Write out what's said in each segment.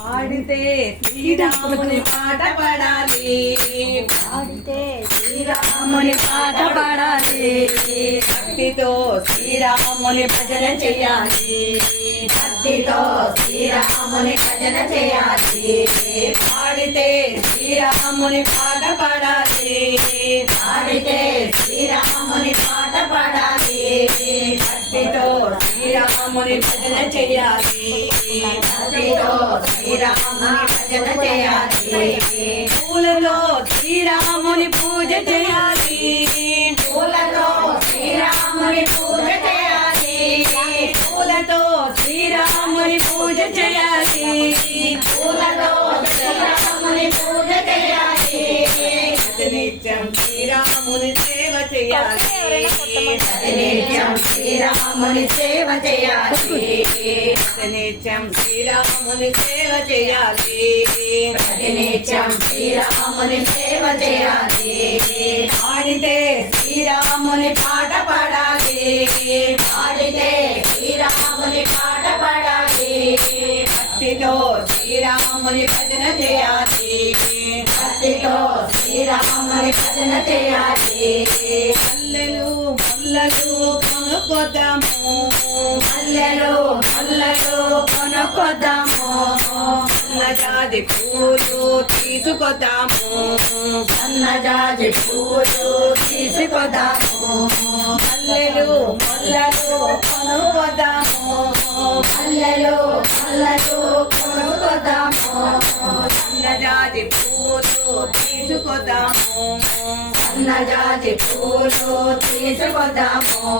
పాడితే శ్రీరాముని పాట పాడాలి, పాడితే శ్రీరాముని పాట పాడాలి, భక్తితో శ్రీరాముని భజన చేయాలి, భక్తితో శ్రీరాముని భజన చేయాలి, పాడితే శ్రీరాముని పాట పాడాలి, పాడితే శ్రీరాముని పాట పాడాలి, భక్తితో శ్రీరాముని భజన చేయాలి, భక్తితో శ్రీరాముని భజన చేయాలి, పూలలో శ్రీరాముని పూజ చేయాలి, పూలతో శ్రీరాముని పూజ చేయాలి, పూలతో శ్రీరాముని పూజ చేయాలి, పూలతో శ్రీరాముని పూజ చేయాలి, నిత్యం శ్రీరాముని సేవ చేయాలి, నిత్యం శ్రీరాముని సేవ చేయాలి, నిత్యం శ్రీరాముని సేవ చేయాలి, నిత్యం శ్రీరాముని సేవ చేయాలి, పాడితే శ్రీరాముని పాట పాడాలి, పాడితే శ్రీరాముని పాట పాడాలి, భక్తితో శ్రీరాముని భజన చేయాలి, భక్తితో శ్రీరాముని భజన చేయాలి, మల్లెలు ముల్లలు కొనుక్కోదాము, మల్లెలు మల్లెలు కొనుక్కొద్దాము, సన్నజాజి పూలు తీసుకొద్దాము, సన్నజాజి పూలు తీసుకొద్దాము, మల్లెలు ముల్లలు కొనుక్కోదాము, మల్లెలు మల్లెలు కొనుక్కొద్దాము, సన్నజాజి పూలు తీసుకొద్దాము, సన్నజాజి పూలు తీసుకొద్దాము,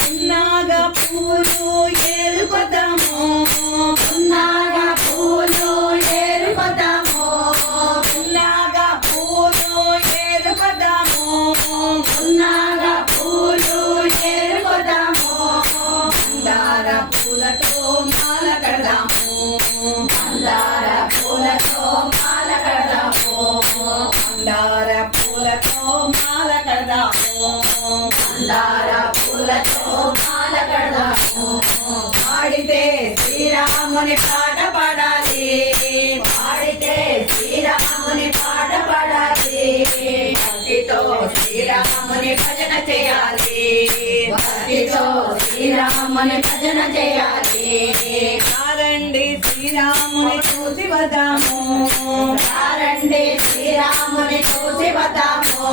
చిన్నగా పూలు ఏరుకొద్దాము, ఉన్నాగా పూలు ఏరుకొద్దాము, చిన్నగా పూలు ఏరుకొద్దాము, ఉన్నాగా పూలు ఏరుకొద్దాము, మందార పూలతో మాల కడదాము, మందార పూలతో మాల కడదాము, మందార పూలతో మాల కడదాము, మందార పూలతో మాల కడదాము, పాడితే శ్రీరాముని పాట పాడాలి, పాడితే శ్రీరాముని పాట పాడాలి, భక్తితో శ్రీరాముని భజన చేయాలి, భక్తితో శ్రీరాముని భజన చేయాలి, రండి శ్రీరాముని చూసి వదాము, రండి శ్రీరాముని చూసి వద్దాము,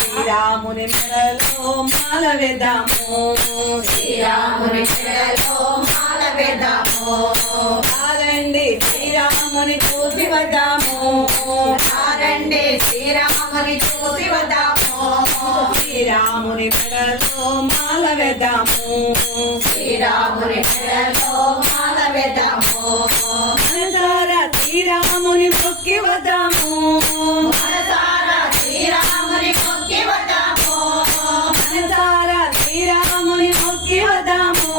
శ్రీరాముని మెడలో మాల వేద్దాము, శ్రీరాముని మెడలో మాల వేద్దాము, రండి శ్రీరాముని చూసి వద్దాము, రండి శ్రీరాముని చూసి వద్దాము, శ్రీరాముని మెడలో మాల వేద్దాము, శ్రీరాముని మెడలో మాల వేద్దాము, మనసారా శ్రీరాముని మొక్కి వద్దాము, మనసారా శ్రీరాముని మొక్కి వద్దాము, మనసారా శ్రీరాముని మొక్కి వద్దాము,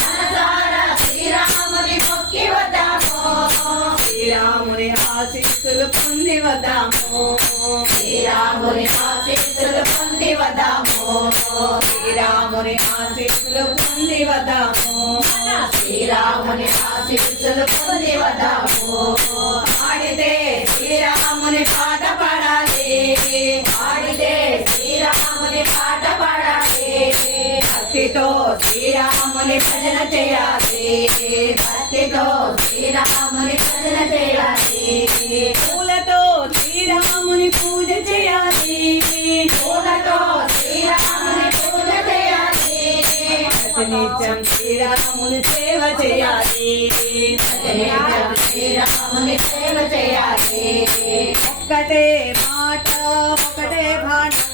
మనసారా శ్రీరాముని మొక్కి వద్దాము, శ్రీరాముని ఆశీస్సులు పొంది వద్దాము, శ్రీరాముని ఆశీస్సులు పొంది వద్దాము, శ్రీరాముని ఆశీస్సులు పొంది వద్దాము, శ్రీరాముని ఆశీస్సులు పొంది వద్దాము, పాడితే శ్రీరాముని పాట పాడాలి, పాడితే శ్రీరాముని పాట పాడాలి, భక్తితో శ్రీరాముని భజన చేయాలి, భక్తితో శ్రీరాముని భజన చేయాలి, పూలతో శ్రీరాముని పూజ చేయాలి, పూలతో శ్రీరాముని పూజ చేయాలి, నిత్యం శ్రీరాముని సేవ చేయాలి, నిత్యం శ్రీరాముని సేవ చేయాలి, ఒక్కటే మాట ఒకటే బాణం,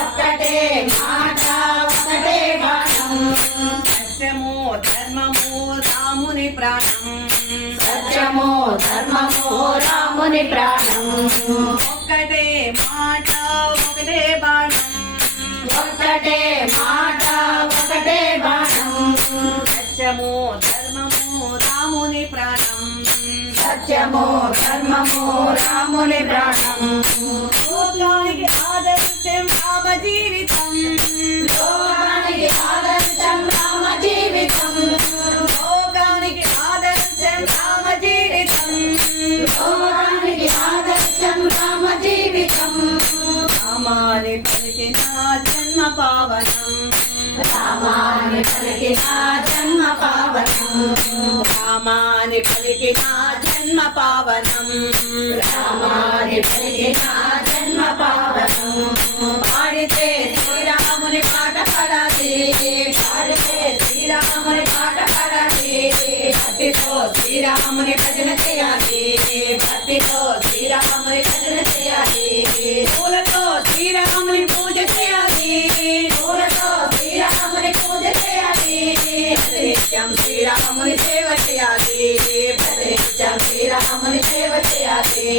ఒక్కటే మాట ఒకటే బాణం, సత్యము ధర్మము రాముని ప్రాణం, సత్యము ధర్మము రాముని ప్రాణం, ఒక్కటే మాట ఒకటే బాణం, ఒక్కటే మాట ఒకటే బాణం, సత్యము ధర్మము రాముని ప్రాణం, సత్యము ధర్మము రాముని ప్రాణం, లోకానికి ఆదర్శం రామ జీవితం, లోకానికి ఆదర్శం రామ జీవితం, లోకానికి ఆదర్శం రామ జీవితం లోకానికి ఆదర్శం రామ జీవితం రామాని పలికిన జన్మ పావనం రామాని పలికిన జన్మ పావనం రామాని పలికిన జన్మ పావనం రామాని పలికిన జన్మ పావనం పాడితే శ్రీరాముని పాట పడాలి పాడితే శ్రీరాముని పాట పాడాలి భక్తితో శ్రీరాముని భజన చేయాలి భక్తితో శ్రీరాముని భజన చేయాలి పూలతో శ్రీరాముని పూజ చేయాలి పూలతో శ్రీరాముని పూజ చేయాలి నిత్యం శ్రీరాముని సేవ చేయాలి ప్రతినిత్యం శ్రీరాముని సేవ చేయాలి